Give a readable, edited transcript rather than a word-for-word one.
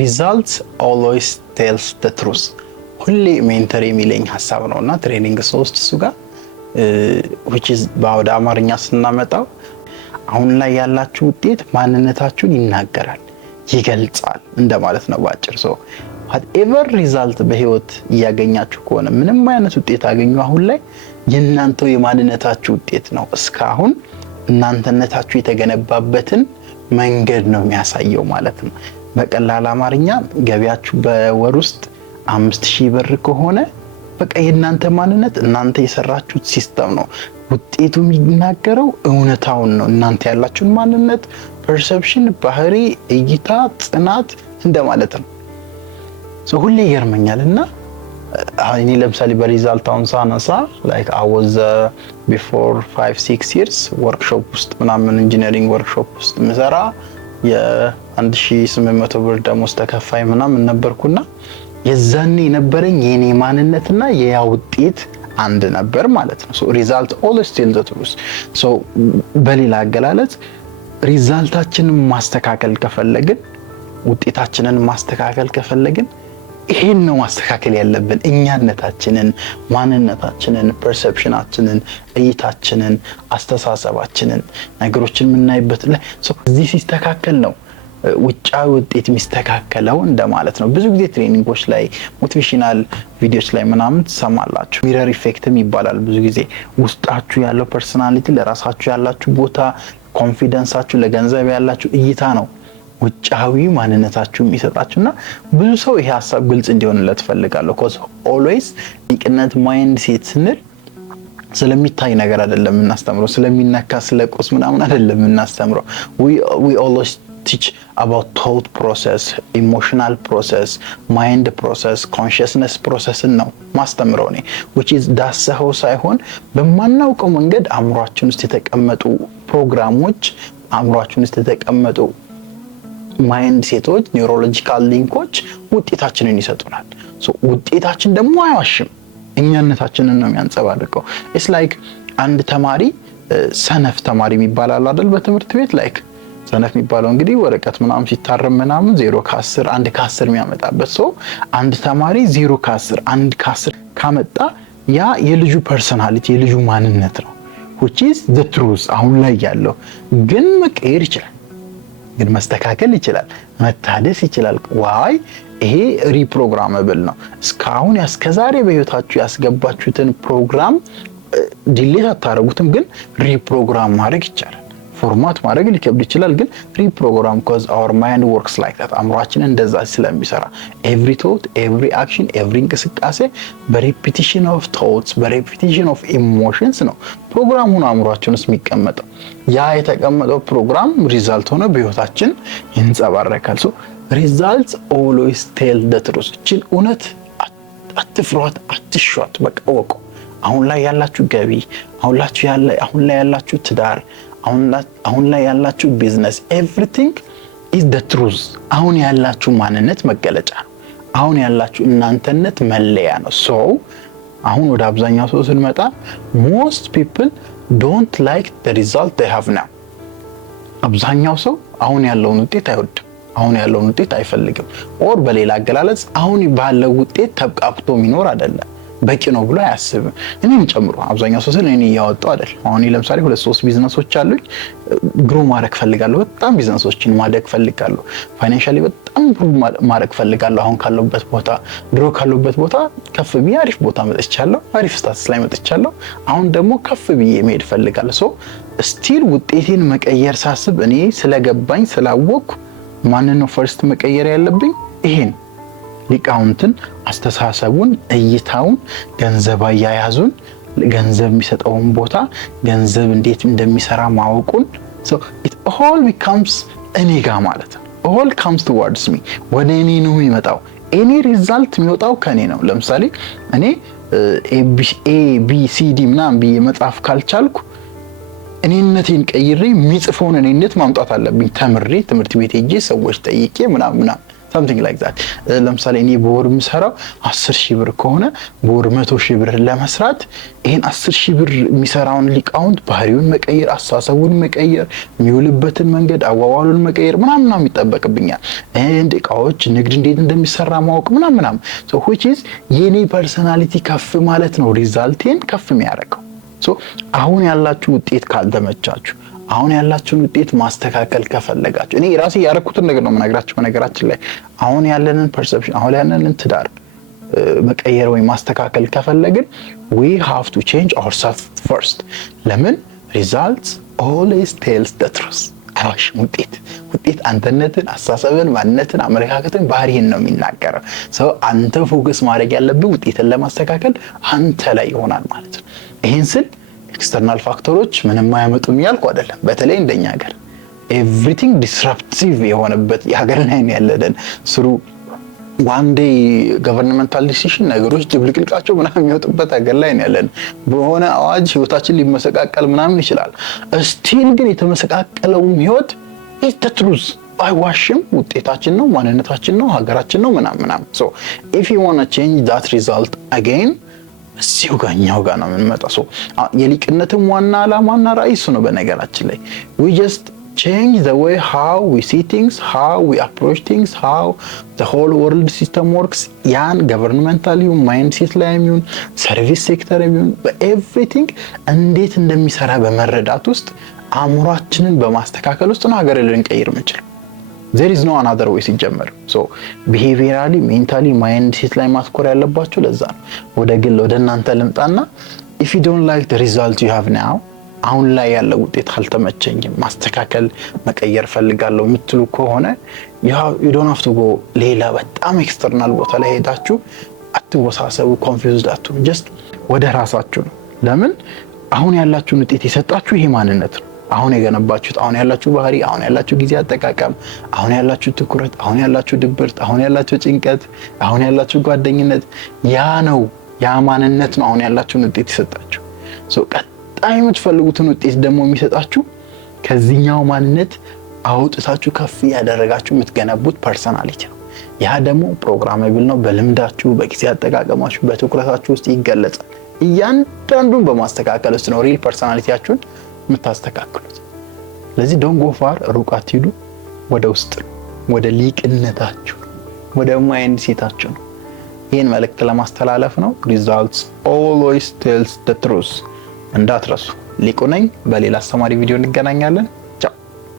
results always tells the truth ሁሌ ሜንተር የሚለኝ ሐሳብ ነውና ትሬኒንግ 3 እሱ ጋር which is ባውዳ አማርኛ ስናመጣው አሁን ላይ ያላችሁ ውጤት ማንነታችሁን ይናገራል ይገልጻል እንደማለት ነው ባጭር ሰው whatever result በህይወት ያገኛችሁ ከሆነ ምንም አይነት ውጤት አገኙ አሁን ላይ የናንተው የማንነታችሁ ውጤት ነው እስካሁን እናንተነታችሁ የተገነባበትን መንገድ ነው የሚያሳየው ማለት ነው በቀላል አማርኛ ገቢያችሁ በወር ውስጥ 5000 ብር ከሆነ በቃ የናንተ ማንነት እናንተ የሰራችሁት ሲስተም ነው ውጤቱ የሚናገረው እውነታውን ነው እናንተ ያላችሁን ማንነት perception ባህሪ እይታ ጽናት እንደማለት ነው so ሁሌ ይገርመኛልና እኔ ለምሳሌ በሪዛልታውን ሳነሳ like I was before 5-6 years workshop ውስጥ ምናምን ኢንጂነሪንግ workshop ውስጥ ምሰራ የ1800 ብር ደሞዝ ተከፋይ ምናምን ነበርኩና የዛኔ ነበረኝ የኔ ማንነትና የያ ውጤት አንድ ነበር ማለት ነው so result always tells the truth so በሌላ አገላለጽ ሪዛልታችንን ማስተካከል ከፈለግን ውጤታችንን ማስተካከል ከፈለግን ይሄን ነው ማስተካከል ያለብን እኛነታችንን ማንነታችንን perceptionአችንን እይታችንን አስተሳሰባችንን ነገሮችን የምናይበት ላይ so እዚህ ሲስተካከል ነው ውጫዊ ውጤት የሚስተካከለው እንደማለት ነው ብዙ ጊዜ ትሬኒንጎች ላይ ሞቲቬሽናል ቪዲዮስ ላይ ምናምን ተሰማላችሁ ሚረር ኢፌክትም ይባላል ብዙ ጊዜ ውስጣችሁ ያለው ፐርሰናሊቲ ለራሳችሁ ያላችሁ ቦታ ኮንፊደንሳችሁ ለገንዘብ ያላችሁ እይታ ነው ውጫዊ ማንነታችሁ የሚሰጣችሁና ብዙ ሰው ይሄ ሐሳብ ግልጽ እንዲሆንለት ፈልጋለሁ cuz always ንቅነት ማይንድ ሴት ስንል ስለሚታይ ነገር አይደለም እናስተምረው ስለሚነካ ስለቆስ ምናምን አይደለም እናስተምረው we always teach about thought process emotional process mind process consciousness process ነው ማስተምረው ነው which is ዳሰው ሳይሆን በማናውቀው መንገድ አእምሮአችን ውስጥ የተቀመጡ ፕሮግራሞች አእምሮአችን ውስጥ የተቀመጡ ማይንድ ሴቶች ኒውሮሎጂካል ሊንኮች ውጤታችንን ይሰጡናል so ውጤታችን ደግሞ አይዋሽም እኛነታችንን ነው የሚያንጸባርቀው it's like አንድ ተማሪ ሰነፍ ተማሪ የሚባላል አይደል በትምህርት ቤት like ሰነፍ የሚባለው እንግዲህ ወረቀት ምናምን ሲታረም ምናምን 0 ከ10 1 ከ10 የሚያመጣበት ሰው አንድ ተማሪ 0 ከ10 1 ከ10 ካመጣ ያ የልጁ ፐርሰናሊቲ የልጁ ማንነት ነው which is the truth አሁን ላይ ያለው ግን መቀየር ይችላል ግን መስተካከል ይችላል መታደስ ይችላል ዋይ ይሄ ሪፕሮግራመብል ነው እስካሁን ያስከዛሬ በህይወታችሁ ያስገባችሁትን ፕሮግራም ዲሊት አታረጉትም ግን ሪፕሮግራም ማድረግ ይቻላል ፎርማት ማድረግ ሊከብድ ይችላል ግን ሪፕሮግራም cause our mind works like that አምሮአችን እንደዛ ስለሚሰራ every thought every action every እንቅስቃሴ በሪፒቲሽን ኦፍ thoughts በሪፒቲሽን ኦፍ ኢሞሽንስ ነው ፕሮግራሙን አምሮአችን ውስጥ የሚቀመጠው ያ የተቀመጠው ፕሮግራም ሪዛልት ሆነ በህይወታችን ይንጸባረቃል so results always tell the truth እቺን እውነት አትፍሯት አትሽዋት በቃ ወቁ አሁን ላይ ያላችሁ ገቢ አሁን ላይ ያላችሁ ትዳር አሁን ላይ ያላችሁ ቢዝነስ everything is the truth አሁን ያላችሁ ማንነት መገለጫ ነው አሁን ያላችሁ እናንተነት መለያ ነው so አሁን ወደ አብዛኛው ሰው ስንመጣ most people don't like the result they have now አብዛኛው ሰው አሁን ያለውን ውጤት አይወድም አሁን ያለውን ውጤት አይፈልግም or በሌላ አገላለጽ አሁን ባለው ውጤት ተብቃብቶ የሚኖር አይደለም በቂ ነው ብሎ አያስብም እኔን ጨምሮ አብዛኛው ሰው ስለኔ ያወጣው አይደል አሁን ለምሳሌ 2-3 ቢዝነሶች አሉኝ ግሮ ማድረግ ፈልጋለሁ በጣም ቢዝነሶችን ማድረግ ፈልጋለሁ ፋይናንሻሊ በጣም ግሮ ማድረግ ፈልጋለሁ አሁን ካለውበት ቦታ ድሮ ካለውበት ቦታ ከፍ ብዬ አሪፍ ቦታ መጥቻለሁ አሪፍ ስታትስ ላይ መጥቻለሁ አሁን ደግሞ ከፍ ብዬ መሄድ ፈልጋለሁ ሶ ስቲል ውጤቴን መቀየር ሳስብ እኔ ስለገባኝ ስላወቅኩ ማንን ነው ፈርስት መቀየር ያለብኝ ይሄን ሊቃውንትን አስተሳሰቡን እይታውን ገንዘብ አያያዙን ገንዘብ የሚሰጠውን ቦታ ገንዘብ እንዴት እንደሚሰራ ማወቁን so it all becomes እኔጋ ማለት ነው all comes towards me ወደ እኔ ነው የሚመጣው any result የሚወጣው ከኔ ነው ለምሳሌ እኔ ABCD ምናምን ብዬ መጻፍ ካልቻልኩ እኔነቴን ቀይሬ የሚጽፈውን እኔነት ማምጣት አለብኝ ተምሬ ትምህርት ቤት ሄጄ ሰዎች ጠይቄ ምናምን something like that ለምሳሌ እኔ በወር የምሰራው 10,000 ብር ከሆነ በወር 100,000 ብር ለመስራት ይሄን 10,000 ብር የሚሰራውን ሊቃውንት ባህሪውን መቀየር፣ አስተሳሰቡን መቀየር፣ የሚውልበትን መንገድ አዋዋሉን መቀየር ምናምን ይጠበቅብኛል። እንደ እቃዎች ንግድ እንዴት እንደሚሰራ ማወቅ ምናምን so which is የኔ ፐርሰናሊቲ ከፍ ማለት ነው ሪዛልቴን ከፍ የሚያደርገው። so አሁን ያላችሁ ውጤት ካልተመቻችሁ አሁን ያላችሁን ውጤት ማስተካከል ከፈለጋችሁ እኔ ራሴ ያረኩትን ነገር ነው መነግራችሁ። በነገራችን ላይ አሁን ያለንን ፐርሰፕሽን አሁን ያለንን ትዳር መቀየር ወይ ማስተካከል ከፈለግን we have to change ourselves first። ለምን results always tells the truth። አሽ ውጤት አንተነትን፣ አስተሳሰብን፣ ማንነትን፣ አመለካከትን፣ ባህሪን ነው የሚናገረው። ሰው አንተ ፎከስ ማድረግ ያለብህ ውጤትን ለማስተካከል አንተ ላይ ይሆናል ማለት ነው። ይሄን ስል ኤክስተርናል ፋክተሮች ምንም አያመጡም ያልኩ አይደለም። በተለይ እንደኛ ሀገር ኤቭሪቲንግ ዲስራፕቲቭ የሆነበት የሀገር ላይ ነው ያለንን ስሩ one day governmental decision ነገሮች ድብልቅልቃቸው ምናምን የሚወጡበት ሀገር ላይ ነው ያለን። በሆነ አዋጅ ህይወታችን ሊመሰቃቀል ምናምን ይችላል። ስቲል ግን የተመሰቃቀለውም ህይወት is the truth አይዋሽም። ውጤታችን ነው፣ ማንነታችን ነው፣ ሀገራችን ነው ምናምን so if you want to change that result again እዚሁ ጋር ነው የምንመጣው። so የሊቅነትም ዋና ዓላማና ራዕይ እሱ ነው። በነገራችን ላይ we just change the way how we see things, how we approach things, how the whole world system works. ያን governmental mindset ላይ የሚሆን service sector የሚሆን everything እንዴት እንደሚሰራ በመረዳት ውስጥ አእምሯችንን በማስተካከል ውስጥ ነው ሀገር ልንቀይር የምንችለው። there is no another way ሲጀመር so behaviorally mentally mindset ላይ ማትኮር ያለባችሁ ለዛ ነው። ወደ እናንተ ልምጣና if you don't like the result you have now አሁን ላይ ያለው ውጤት አልተመቸኝም ማስተካከል መቀየር ፈልጋለሁ የምትሉ ከሆነ you don't have to go ሌላ በጣም ኤክስተርናል ቦታ ላይ ሄዳችሁ አትወሳሰቡ፣ ኮንፊውዝድ አትሁኑ። just ወደ ራሳችሁ ነው። ለምን አሁን ያላችሁን ውጤት የሰጣችሁ ይሄ ማንነት ነው። አሁን የገነባችሁት አሁን ያላችሁ ባህሪ፣ አሁን ያላችሁ ጊዜ አጠቃቀም፣ አሁን ያላችሁ ትኩረት፣ አሁን ያላችሁ ድብርት፣ አሁን ያላችሁ ጭንቀት፣ አሁን ያላችሁ ጓደኝነት ያ ማንነት ነው አሁን ያላችሁን ውጤት የሰጣችሁ። so ቀጣይ የምትፈልጉትን ውጤት ደግሞ የሚሰጣችሁ ከዚህኛው ማንነት አውጥታችሁ ከፍ ያደረጋችሁ የምትገነቡት ፐርሰናሊቲ ነው። ያ ደግሞ ፕሮግራሜብል ነው። በልምዳችሁ፣ በጊዜ አጠቃቀማችሁ፣ በትኩረታችሁ ውስጥ ይገለጻል። እያንዳንዱን በማስተካከል ውስጥ ነው ሪል ፐርሰናሊቲያችሁን የምታስተካክሉት። ስለዚህ ዶንት ጎ ፋር፣ ሩቅ አትሂዱ፣ ወደ ውስጥ ወደ ሊቅነታችሁ ወደ ማይንድ ሴታችሁ ነው። ይህን መልእክት ለማስተላለፍ ነው። results always tells the truth እንዳትረሱ። ሊቁ ነኝ። በሌላ አስተማሪ ቪዲዮ እንገናኛለን።